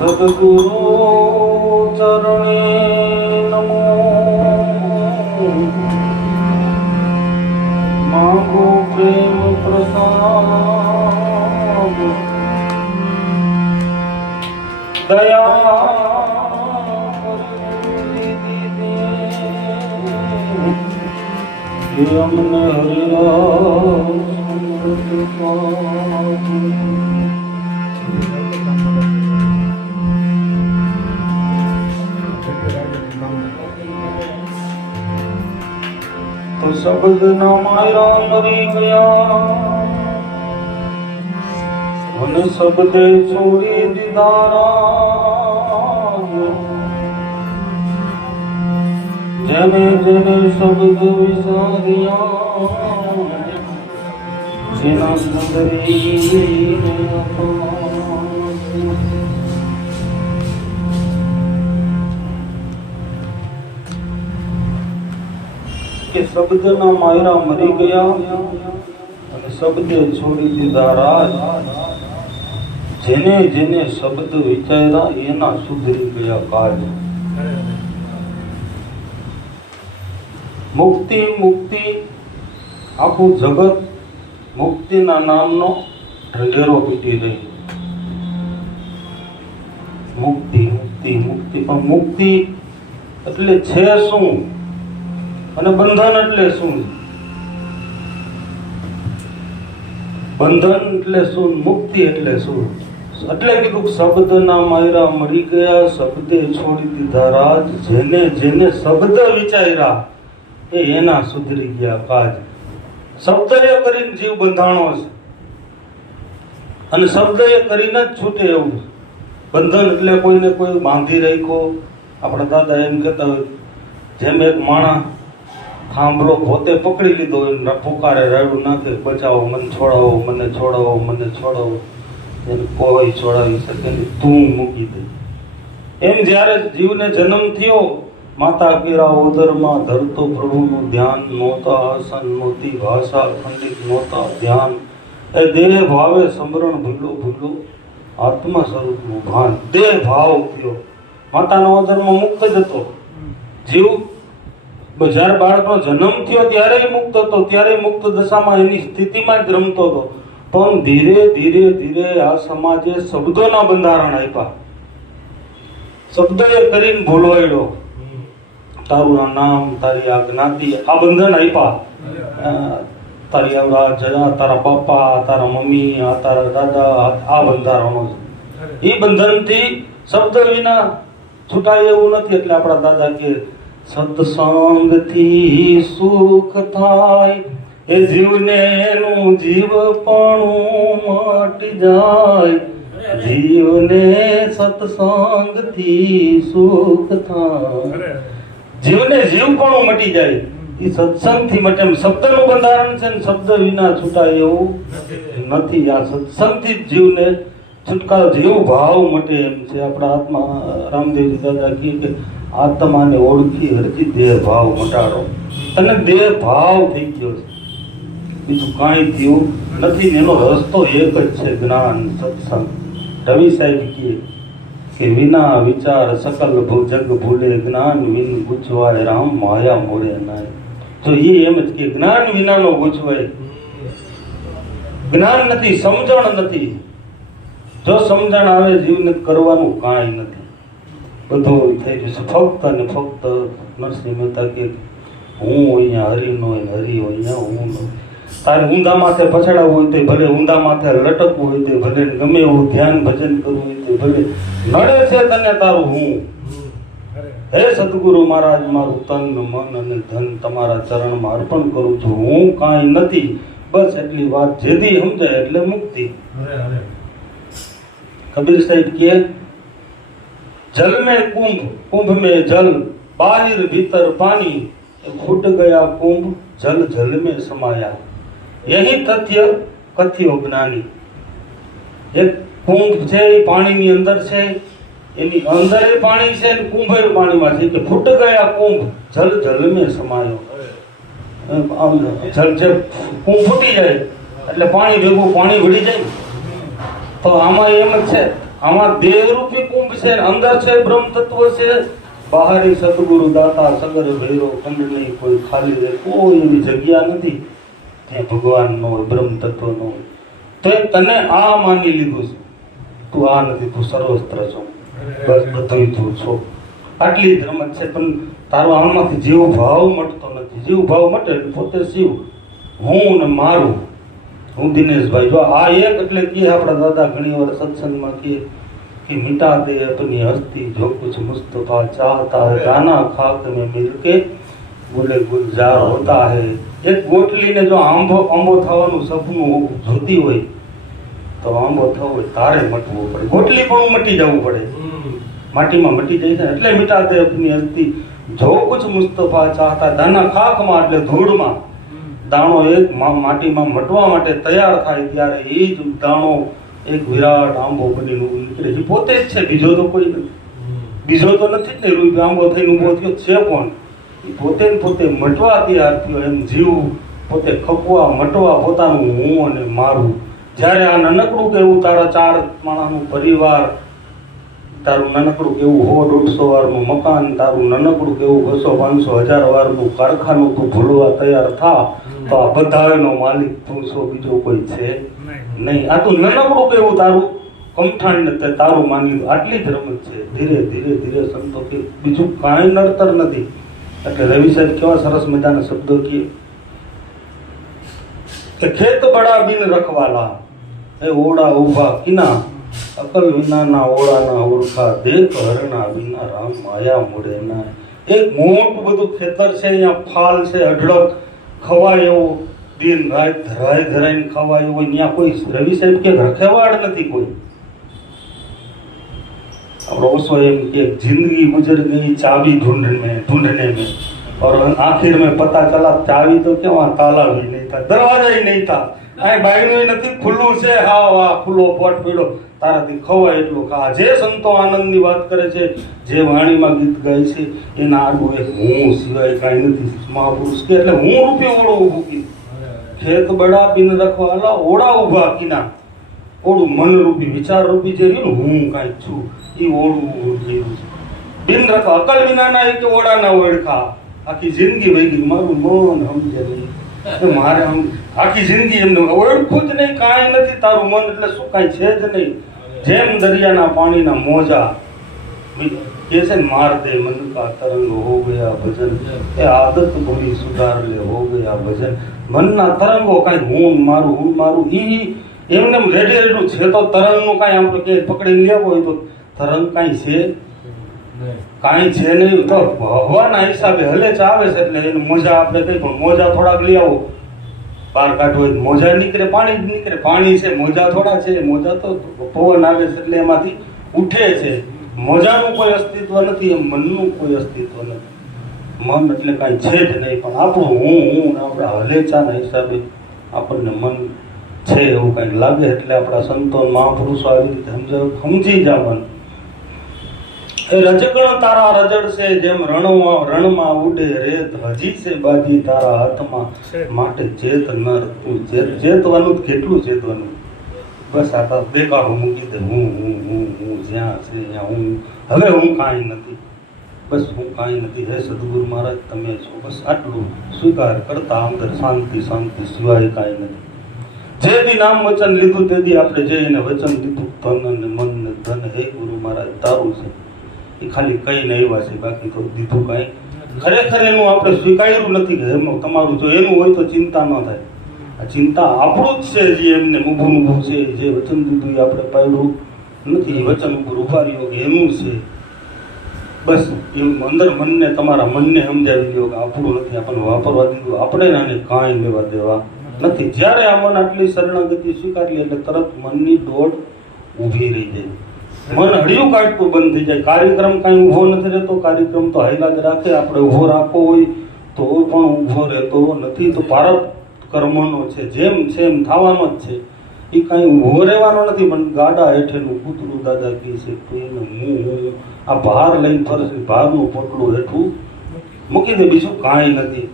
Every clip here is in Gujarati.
સદગુરુ ચરણે નમો માંગો પ્રેમ પ્રસાદ દયા અમને તો શબ્દ ના માયરા મરી ગયા અને શબ્દે છોડી દીધા જેને જેને શબ્દ વિસાર્યા જેના સુંદરી કે શબ્દના માયરા મરી ગયા અને શબ્દે છોડી દીધા રાજ જેને જેને શબ્દ વિચાર્યા એના સુધરી ગયા કાજ મુક્તિ મુક્તિ આખું જગત મુક્તિના નામનો ઢંઢેરો પીટી રહી મુક્તિ મુક્તિ મુક્તિ પણ મુક્તિ એટલે છે શું અને બંધન એટલે શું બંધન એટલે શું મુક્તિ એટલે શું એટલે કીધું શબ્દના માયરા મરી ગયા શબ્દે છોડી દીધા રાજ જેને જેને શબ્દ વિચાર્યા એના સુધરી ગયા કાજ શબ્દ એ કરીને જીવ બંધાણો છે અને શબ્દ એ કરીને જ છૂટે એવું બંધન એટલે કોઈને કોઈ બાંધી રાખ્યો આપણા દાદા એમ કહેતા હોય જેમ એક માણસ થાંભલો પોતે પકડી લીધો હોય પુકારે રાડું નાખે બચાવો મને છોડાવો મને છોડાવો મને છોડાવો એને કોઈ છોડાવી શકે નહીં તું મૂકી દે એમ જ્યારે જીવને જન્મ થયો માતા કેરા ઉદરમાં ધરતો પ્રભુનું ધ્યાન નહોતા આસન નહોતી ભાષા ખંડિત નહોતા ધ્યાન એ દેહ ભાવે સમરણ ભૂલો ભૂલો આત્મા સ્વરૂપનું ભાન દેહ ભાવ થયો માતાના ઉદરમાં મુક્ત જ હતો જીવ જ્યારે બાળકનો જન્મ થયો ત્યારે મુક્ત હતો ત્યારે મુક્ત દશામાં એની સ્થિતિમાં જ રમતો હતો પણ ધીરે ધીરે ધીરે આ સમાજે શબ્દોના બંધારણ આપ્યા શબ્દએ કરીને ભૂલવાડ્યો તારું નામ તારી આ જ્ઞાતિ આ બંધન આપ્યા તારી આ તારા પપ્પા તારા મમ્મી આ તારા દાદા આ બંધારણો છે એ બંધનથી શબ્દ વિના છૂટાય એવું નથી એટલે આપણા દાદા કે સત્સંગથી સુખ થાય એ જીવને એનું જીવપણું મટી જાય જીવને સત્સંગથી સુખ થાય જીવને જીવપણું મટી જાય એ સત્સંગથી મટે એમ શબ્દનું બંધારણ છે ને શબ્દ વિના છૂટાય એવું નથી આ સત્સંગથી જ જીવને છુટકારો જીવ ભાવ મટે એમ છે આપણા આત્મા રામદેવજી દાદા કહે કે આત્માને ઓળખી હરજી દેહ ભાવ મટાડો અને દેહ ભાવ થઈ ગયો છે બીજું કાંઈ થયું નથી એનો રસ્તો એક જ છે જ્ઞાન સત્સંગ રવિ સાહેબ કહે કે વિના વિચાર સકલ જગ ભૂલે જ્ઞાન વિન ગુચવાય રામ માયા મોડે નાય તો એ એમ જ કે જ્ઞાન વિનાનો ગુચવાય જ્ઞાન નથી સમજણ નથી જો સમજણ આવે જીવને કરવાનું કાંઈ નથી બધું થઈ જશે ફક્ત ને ફક્ત નરસિંહ મહેતા કે હું અહીંયા હરિનો હરિ અહીંયા હું તારે ઊંધા માથે પછડાવવું હોય તો ભલે ઊંધા માથે લટકવું હોય તો ભલે ગમે એવું ધ્યાન ભજન કરવું હોય તો ભલે નડે છે તને તારું હું હે સદગુરુ મહારાજ મારું તન મન અને ધન તમારા ચરણમાં અર્પણ કરું છું હું કાંઈ નથી બસ એટલી વાત જેથી સમજાય એટલે મુક્તિ કબીર સાહેબ કહે जल में कुंभ कुंभ में जल बाहिर भीतर पानी फूट गया कुंभ जल जल में समाया यही तथ्य कथ्यो ज्ञानी एक कुंभ છે એ પાણીની અંદર છે એની અંદર એ પાણી છે અને કુંભ એ પાણીમાં છે કે ફૂટ ગયા કુંભ જલ જલ में સમાયો જલ જે કુંભ ફૂટી જાય એટલે પાણી ભેગું પાણી ભળી જાય તો આમાં એમ જ છે આમાં દેહરૂપી કુંભ છે, અંદર છે બ્રહ્મ તત્વ છે, બહારી સદગુરુ દાતા સગર ભૈરો ખંડની કોઈ ખાલી રહે કોઈ એવી જગ્યા નથી ત્યાં ભગવાનનો હોય, બ્રહ્મ તત્વનો હોય. તો એ તને આ માની લીધું છે, તું આ નથી, તું સર્વસ્ત્ર છો, બસ બધું તું છો, આટલી જ રમત છે. પણ તારો આમાંથી જીવ ભાવ મટતો નથી. જીવ ભાવ મટે એટલે પોતે શિવ, હું ને મારું, હું દિનેશભાઈ. જો આ એક એટલે કે આપણા દાદા ઘણી વાર સત્સંગમાં કે મિટા દે अपनी हस्ती जो कुछ मुस्तफा चाहता है दाना खाक में मिलके गुले गुलजार होता है. એક ગોટલીને જો આંબો થવાનું સપનું જોતી હોય તો આંબો થવો હોય તારે મટવું પડે, ગોટલી પણ મટી જવું પડે, માટીમાં મટી જાય છે. એટલે મિટા દે अपनी हस्ती जो कुछ मुस्तफा चाहता, દાના ખાકમાં એટલે ધૂળમાં દાણો એક માટીમાં મટવા માટે તૈયાર થાય ત્યારે એ જ દાણો એક વિરાટ આંબો બનીને નીકળે છે. પોતે જ છે, બીજો તો કોઈ નથી, બીજો તો નથી જ ને. રૂપિયો આંબો થઈને ઉભો થયો છે કોણ? એ પોતે ને પોતે મટવા તૈયાર થયો. એમ જીવ પોતે ખપવા મટવા પોતાનું હું અને મારું. જ્યારે આ નાનકડું કેવું તારા 4 માણસનું પરિવાર, તારું નાનકડું કેવું 100-150 વારનું મકાન, તારું નાનકડું કેવું 200-500-1000 વારનું કારખાનું તું ભૂલવા તૈયાર થા તો આ બધાનો માલિક તું છો, બીજો કોઈ છે નહીં. આ તું નાનકડું કેવું તારું કમઠાણ ને તારું માની લો, આટલી જ રમત છે. ધીરે ધીરે ધીરે સંતો કે બીજું કાંઈ નડતર નથી. એટલે રવિ સાહેબ કેવા સરસ મજાના શબ્દો કહે કે ખેત બડા બિન રખવાલા એ ઓડા ઉભા કિના અકલ વિનાના ઓળાના ઓળખા દેખ હરણા વિના રામ માયા મુડે ના. એક મોટું બધું ખેતર છે, અહીંયા ફાલ છે, અઢળક ખવાય એવો, દિન રાત ધરાય ધરાઈને ખવાય એવો. અહીંયા કોઈ રવિ સાહેબ કે રખેવાડ નથી કોઈ. આપણો ઓસો એમ કે જિંદગી ગુજર ગઈ ચાબી ढूंढने में और आखिर में पता चला चाबी तो क्या ताला भी नहीं था, दरवाजा ही नहीं था. આ બાયણું નથી, ખુલ્લું છે. હા વાહ, ખુલ્લો પોટ પીડો, તારાથી ખવાય એટલું ખા. જે સંતો આનંદની વાત કરે છે, જે વાણીમાં ગીત ગાય છે, એના આગળ એક હું સિવાય કાંઈ નથી. મહાપુરુષ કે એટલે હું રૂપી ઓળો ઊભું કીધું. ખેત બડા બિન રખવાલા ઓળા ઊભા કીના. ઓળું મન રૂપી વિચાર રૂપી જે રહ્યું ને, હું કાંઈક છું, એ ઓળું ઊભું થયું છે. બિન રખવા અકલ વિનાના કે ઓળાના ઓળખા. આખી જિંદગી વહી ગઈ, મારું મન સમજે નહીં, મારે આખી જિંદગી એમને ઓળખું જ નહીં, કાંઈ નથી. તારું મન એટલે શું, કાંઈ છે જ નહીં. જેમ દરિયાના પાણીના મોજા કે છે ને, માર દે મન કા તરંગ હો ગયા ભજન, એ આદત ભૂલી સુધાર લે હો ગયા ભજન. મનના તરંગો કાંઈ હું મારું ઈ એમને રેડું છે. તો તરંગનું કાંઈ આપણે કે પકડી લેવો હોય તો તરંગ કાંઈ છે કાંઈ છે નહીં. તો હવાના હિસાબે હલે ચાવે છે. એટલે એને મોજા આપણે કઈ પણ મોજા થોડાક લઈ આવો, બહાર કાઢવો હોય મોજા નીકળે, પાણી જ નીકળે. પાણી છે, મોજા થોડા છે. મોજા તો પવન આવે છે એટલે એમાંથી ઉઠે છે. મોજાનું કોઈ અસ્તિત્વ નથી, એમ મનનું કોઈ અસ્તિત્વ નથી. મન એટલે કાંઈ છે જ નહીં. પણ આપણું હું આપણા હલેચાના હિસાબે આપણને મન છે એવું કાંઈક લાગે. એટલે આપણા સંતો મહાપુરુષો આવી રીતે સમજી જા મન. એ રજગણ તારા રજડ છે, જેમ રણમાં ઉડે રેત, હજી છે બાજી તારા હાથમાં, માટે ચેત નર તું ચેતવાનું કેટલું ચેતવાનું. બસ આ તો દેખાડો મૂકી દે, હું જ્યાં છે ત્યાં હું. હવે હું કાંઈ નથી, બસ હું કાંઈ નથી. હે સદગુરુ મહારાજ તમે છો, બસ આટલું સ્વીકાર કરતા અંદર શાંતિ સિવાય કાંઈ નથી. જે દી નામ વચન લીધું તે દી આપણે જે એને વચન લીધું, તન અને મન ને ધન હે ગુરુ મહારાજ તારું છે. એ ખાલી કઈ નહીં એવા છે, બાકી તો દીધું કાંઈ ખરેખર એનું આપણે સ્વીકાર્યું નથી. કે એમ તમારું જો એનું હોય તો ચિંતા ન થાય. આ ચિંતા આપણું જ છે, જે એમને ઊભું છે, જે વચન દીધું એ આપણે પાડ્યું નથી. એ વચન ઉપર ઉભા રહ્યો કે એનું છે. બસ એવું અંદર મનને, તમારા મનને સમજાવી દો કે આપણું નથી, આપણને વાપરવા દીધું. આપણે આને કાંઈ લેવા દેવા નથી. જ્યારે આ મન આટલી શરણાગતિ સ્વીકારી લે એટલે તરત મનની દોડ ઊભી રહી જાય. મન હળિયું કાઢતું બંધ થઈ જાય. કાર્યક્રમ કાંઈ ઊભો નથી રહેતો. કાર્યક્રમ તો હાઈલા જ રાખે. આપણે ઊભો રાખવો હોય તો પણ ઊભો રહેતો નથી. તો પારબ કર્મનો છે, જેમ છે એમ થવાનો જ છે. એ કાંઈ ઊભો રહેવાનો નથી. પણ ગાડા હેઠેનું કૂતરું દાદા કહે છે, હું આ ભાર લઈને ફરશે, ભારનું પોટલું હેઠું મૂકી દે, બીજું કાંઈ નથી.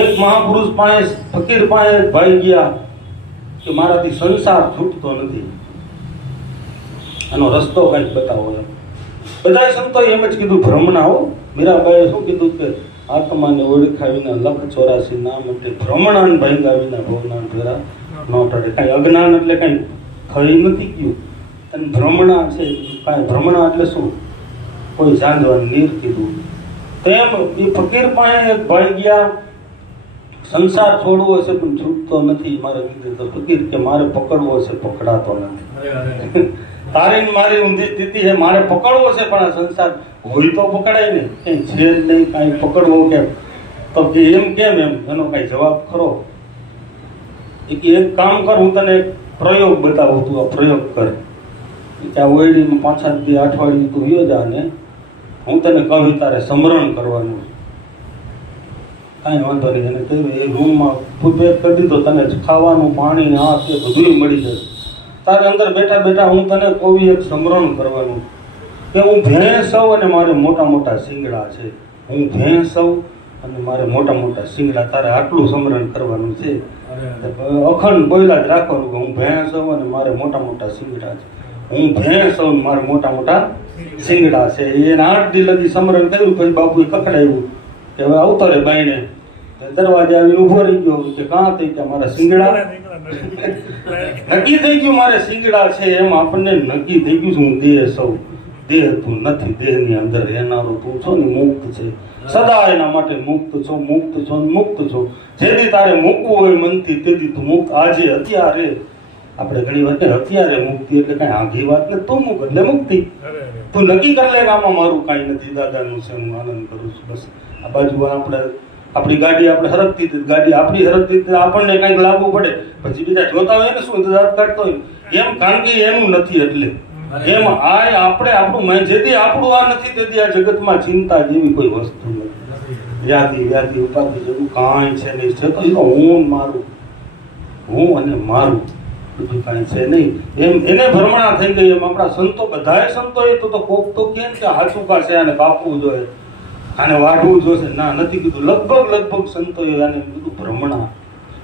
એક મહાપુરુષ પાસે, ફકીર પાસે ભાઈ ગયા કે મારાથી સંસાર છૂટતો નથી. આનો રસ્તો કંઈક બતાવો એમ. બધા સંતો એમ જ કીધું ભ્રમણા હો. મીરાબાઈએ શું કીધું કે આત્માને ઓળખાવીને લખ 84 નામ એટલે ભ્રમણાન ભાંગાવીને ભવનાન ફેરા ન ટળે. કાંઈ અજ્ઞાન એટલે કાંઈ ખરી નથી ગયું. અને ભ્રમણા છે કાંઈ ભ્રમણા એટલે શું? કોઈ જાંજવાનું નીર કીધું. તેમ એ ફકીર પાસે એક ભાઈ ગયા, સંસાર છોડવો છે પણ છૂટતો નથી. મારે કીધું તો ફકીર કે મારે પકડવો છે, પકડાતો નથી. તારી ને મારી ઊંધી સ્થિતિ છે, મારે પકડવો છે પણ આ સંસાર હોય તો પકડાય ને, કઈ છે જ નહીં, કાંઈ પકડવો કેમ? તો કે એમ કેમ? એમ એનો કઈ જવાબ ખરો? એક કામ કર, હું તને એક પ્રયોગ બતાવું, તું આ પ્રયોગ કર. કે આ ઓયડીમાં 5-7 અઠવાડિયું તું યો જા ને હું તને કહું તારે સમરણ કરવાનું. કાંઈ વાંધો નહીં. એને કહ્યું એ રૂમમાં ફૂટબેટ કરી દીધો, તને ખાવાનું પાણી આ તે બધું મળી જશે. તારે અંદર બેઠા બેઠા હું તને કહું એક સમરણ કરવાનું કે હું ભેંસ છું અને મારે મોટા મોટા શિંગડા છે. હું ભેંસ છું અને મારે મોટા મોટા શિંગડા. તારે આટલું સમરણ કરવાનું છે. અખંડ બોયલા જ રાખવાનું કે હું ભેંસ છું અને મારે મોટા મોટા શિંગડા છે. હું ભેંસ છું અને મારે મોટા મોટા શિંગડા છે. એને 8 દી લગી સમરણ કર્યું. પછી બાપુએ કકડાવ્યું કે હવે આવતો રે બાઈને. દરવાજે આવીને ઉભો રહી ગયો કે કાં થઈ ગયા મારા શિંગડા? નક્કી થઈ ગયું મારે શિંગડા છે. એમ આપણને નક્કી થઈ ગયું હું દેહ છું. દેહ તું નથી, દેહની અંદર રહેનારો તું છો ને, મુક્ત છે. સદા એના માટે મુક્ત છો, મુક્ત છો, મુક્ત છો. જેથી તારે મૂકવું હોય મનથી તેથી તું મુક્ત. આજે અત્યારે આપણે ઘણી વાર અત્યારે મુક્તિ એટલે કઈ આઘી વાત ને, તું મુક એટલે મુક્તિ. તું નક્કી કરી લે કે આમાં મારું કાંઈ નથી, દાદાનું છે, હું આનંદ કરું છું. બસ આ બાજુ આપણે આપણી ગાડી આપણે હરકતી ગાડી આપણી હરકતી આપણને કંઈક લાગવું પડે, પછી બીજા જોતા હોય ને શું દાંત કાઢતો હોય એમ, કારણ કે એનું નથી. એટલે એમ આપણે આપણું જેથી આપણું આ નથી તેથી આ જગતમાં ચિંતા જેવી કોઈ વસ્તુ નથી. વ્યાધિ ઉપાધિ જેવું કાંઈ છે નહીં. છે તો એનો હું મારું, હું અને મારું, બીજું કાંઈ છે નહીં. એમ એને ભ્રમણા થઈ ગઈ. એમ આપણા સંતો બધાએ સંતોએ તો કોક તો કે હાચું કાશે આને કાપવું જોઈએ, આને વાઢવું જોશે. ના, નથી કીધું. લગભગ સંતોએ આને કીધું ભ્રમણા.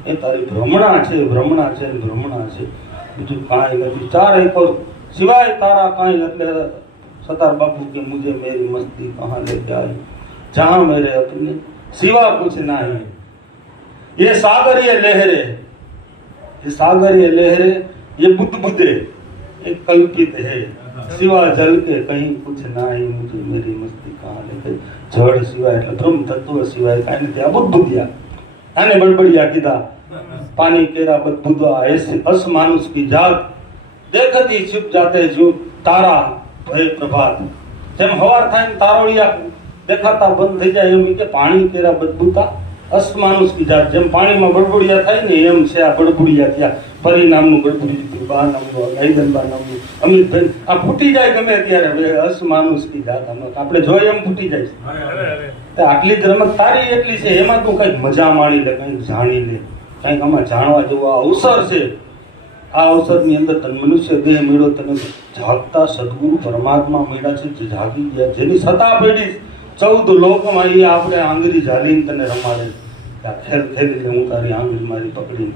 એ તારી ભ્રમણા છે, ભ્રમણા છે, ભ્રમણા છે, બીજું કાંઈ નથી. 4 એકર સિવાય તારા કાંઈ. એટલે સતાર બાપુ કે મુझे मेरी मस्ती कहाँ लेके आई, जहाँ मेरे अपने सिवा कुछ नहीं. ये सागर ये लहरे, ये सागर ये लहरे, ये बुद्ध एक कल्पित है. सिवा जल के कहीं कुछ नहीं, मुझे मेरी मस्ती कहाँ लेके. जड़ सिवाय એટલે બ્રહ્મ તત્વ સિવાય કાંઈ નથી. આ બુદ્ધિયા આને બડબડિયા કીધા. પાણી કેરા બદબુદા ऐसे अस मानुष की जात देखती छिप जाते जो तारा भय प्रभात. જેમ હવાર થાય ને તારોળિયા દેખાતા બંધ થઈ જાય એમ કે પાણી કેરા બદબુતા અસ માનુષ કી જાત. જેમ પાણીમાં બડબુડિયા થાય ને એમ છે આ બડબુડિયા થયા. પરી નામનું બડબુડી થયું, બા નામનું, હૈદનબા નામનું, અમિતભાઈ. આ ફૂટી જાય ગમે ત્યારે. અસ માનુષ કી જાત આપણે જોઈએ એમ ફૂટી જાય છે. આટલી જ રમત તારી એટલી છે. એમાં તું કંઈક મજા માણી લે, કંઈક જાણી લે, કંઈક આમાં જાણવા જેવો આ અવસર છે. આ અવસરની અંદર તને મનુષ્ય દેહ મળ્યો, તને જાગતા સદગુરુ પરમાત્મા મળ્યા છે, જે જાગી ગયા, જેની સત્તા પેઢી 14 લોકમાં એ આપણે આંગળી ઝાલીને તને રમાડે. આ ખેલ ખેલી લે, હું તારી આંગળી મારી પકડીને.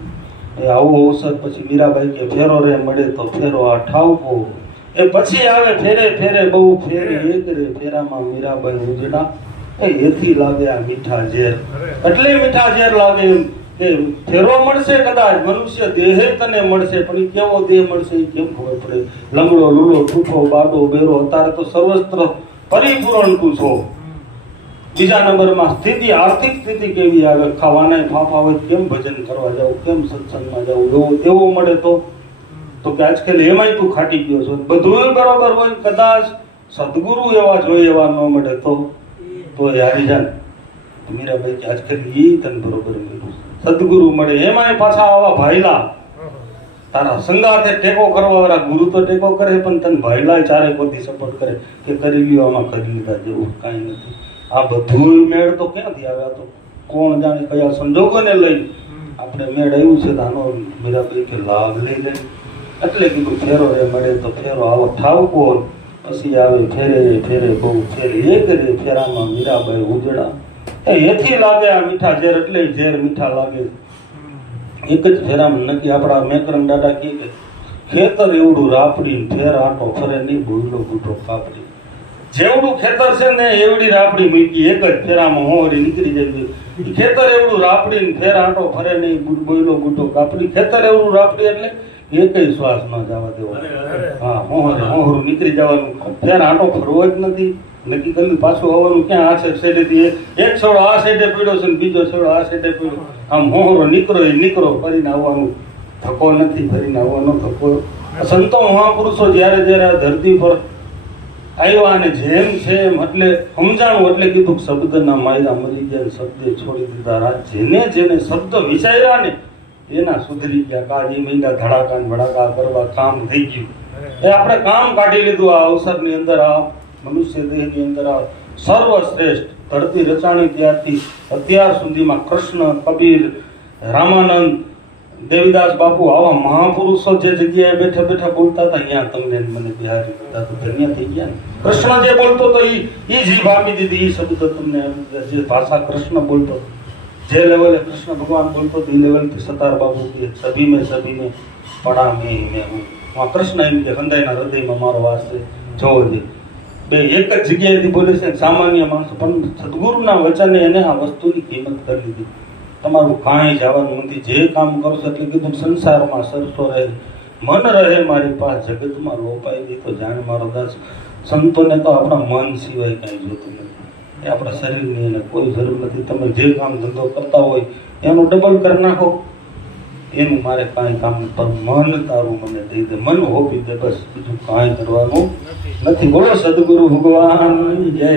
એ આવો અવસર પછી મીરાબાઈ કે ફેરો રે મળે તો ફેરો આ ઠાવકો. એ પછી આવે ફેરે ફેરે બહુ ફેરે એક રે ફેરામાં મીરાબાઈ ઉજડા. એથી લાગે આ મીઠા ઝેર. એટલે મીઠા ઝેર લાગે એમ. ફેરો મળશે કદાચ, મનુષ્ય દેહ તને મળશે, પણ એ કેવો દેહ મળશે એ કેમ ખબર પડે? લંગડો, લૂલો, ઠૂઠો, બાડો, બેરો. અત્યારે તો સર્વસ્ત્ર પરિપૂર્ણ તું છો. બીજા નંબરમાં સ્થિતિ, આર્થિક સ્થિતિ કેવી આવે? ખાવાના ફાફા હોય કેમ ભજન કરવા જાવ, કેમ સત્સંગમાં જવું, એવો મળે તો કે આજકાલ એમાંય તું ખાટી ગયો છો. બધું બરોબર હોય, કદાચ સદગુરુ એવા જોઈએ એવા ન મળે તો હારી જાય. મીરાબાઈ કે આજકાલ એ તને બરોબર મળ્યું, સદગુરુ મળે એમાંય પાછા આવા ભાઈલા. તારા સંગાથે ટેકો કરવા વાળા ગુરુ તો ટેકો કરે, પણ તને ભાઈલા ચારે કોથી સપોર્ટ કરે કે કરી લ્યો, આમાં કરી લીધા જેવું કાંઈ નથી. આ બધું મેળ તો ક્યાંથી આવે? આ તો કોણ જાણે કયા સંજોગોને લઈ આપણે મેળ આવ્યું છે. આનો મીરાબાઈ કે લાભ લઈ લે. એટલે કીધું ફેરો રે મળે તો ફેરો આવો ઠાવકો. પછી આવે ફેરે ફેરે બહુ ફેરે એક રે ફેરામાં મીરાબાઈ ઉજડા. એથી લાગે આ મીઠા ઝેર. એટલે ઝેર મીઠા લાગે. એક જ ફેરામાં નક્કી. આપણા મેકરમ દાદા કહે કે ખેતર એવડું રાપડી ફેર આંટો ફરે નહીં બોયલો બૂટો કાપડી. જેવડું ખેતર છે ને એવડી રાપડી મૂકી એક જ ફેરામાં હોરી નીકળી જાય. ઈ ખેતર એવડું રાપડી ફેર આંટો ફરે નહીં બોયલો બૂટો કાપડી. ખેતર એવડું રાપડી એટલે એકય શ્વાસ ન જવા દેવો. હા, હોહરું નીકળી જવાનું. ફેર આંટો ફરવો જ નથી. નક્કી કરી પાછું આવવાનું ક્યાં આ સાઈડેથી એક છોડો આ સાઈડે પીડ્યો છે ને બીજો છોડો આ સાઈડે પીડ્યો. આમ હોહરો નીકળો એ નીકળો કરીને આવવાનું. ધક્કો નથી ફરીને આવવાનો ધક્કો. સંતો મહાપુરુષો જ્યારે જ્યારે આ ધરતી પર આવ્યા અને જેમ છે એમ એટલે સમજાણું એટલે કીધું શબ્દના માયરા મરી ગયા શબ્દે છોડી દીધા રાત. જેને જેને શબ્દ વિચાર્યા ને એના સુધરી ગયા. કાજી મહિના ધડાકા ભડાકા કરવા કામ થઈ ગયું. એ આપણે કામ કાઢી લીધું. આ અવસરની અંદર આ મનુષ્ય દેહની અંદર આ સર્વશ્રેષ્ઠ ધરતી રચાણી ત્યારથી અત્યાર સુધીમાં કૃષ્ણ, કબીર, રામાનંદ, દેવીદાસ બાપુ આવા મહાપુરુષો જે જગ્યાએ બેઠા બેઠા બોલતા હતા અહીંયા તમને મને બિહારી બધા તો ધન્ય થઈ ગયા. કૃષ્ણ જે બોલતો હતો એ જીભ આપી દીધી. એ શબ્દ તમને જે ભાષા કૃષ્ણ બોલતો જે લેવલે કૃષ્ણ ભગવાન બોલતો હતો એ લેવલથી સતાર બાપુ કે સભી મેં પડા મેં હું. કૃષ્ણ એમ કે હૃદયના હૃદયમાં મારો વાસ છે જોવો દે. બે એક જ જગ્યાએથી બોલે છે. સામાન્ય માણસો પણ સદગુરુના વચને એને આ વસ્તુની કિંમત કરી લીધી. તમારું કાંઈ જવાનું નથી. જે કામ કરશો એટલે કીધું સંસારમાં સરસો રહે મન રહે મારી પાસે જગતમાં લોપાઈ દે તો જાણે મારો દાસ. સંતોને તો આપણા મન સિવાય કાંઈ જોતું નથી. એ આપણા શરીરની એને કોઈ જરૂર નથી. તમે જે કામ ધંધો કરતા હોય એનું ડબલ કરી નાખો. એનું મારે કાંઈ કામ પણ મન તારું મને દઈ દે, મન હોપી દે, બસ બીજું કાંઈ કરવાનું નથી. બોલો સદગુરુ ભગવાન જય.